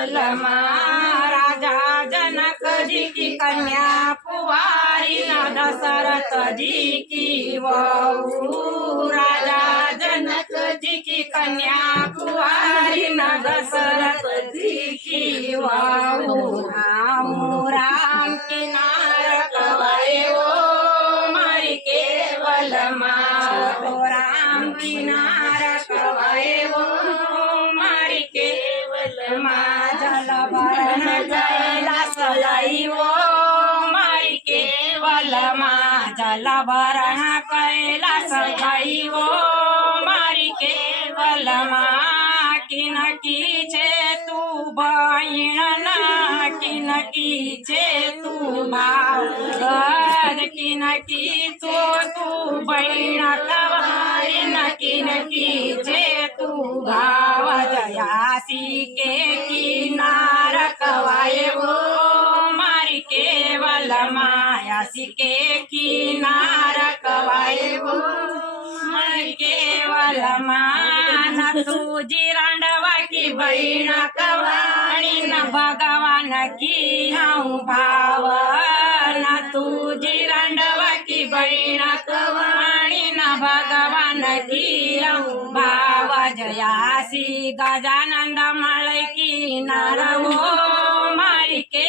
केवल राजा जनक जी की कन्या कुंवारी न दशरथ जी की वहू। राजा जनक जी की कन्या कुंवारी न दशरथ जी की वहू। राम की नार कवाए वो मारी केवल राम की नार कवाए वो मारी केवल जल भरण जयला सलाई वो मारी केवल जल भरण कैला सलाई वो मारी केवल किन की छे तू बहिण ना किन की छे तू भाव किन की तू बहिण कवाई न किन की छे तू भाव जयासी के किनार कवाए वो मारी केवल मायासी के किनार कवाए वो मारी केवल मान तुझी रांडवा की बहिण कवाणी न भगवान की हूँ भाव न तुझी रांडवा की बहिण कवाणी न भगवान की हूँ भाव जयासी गजानंद मळ की नार वो मारी के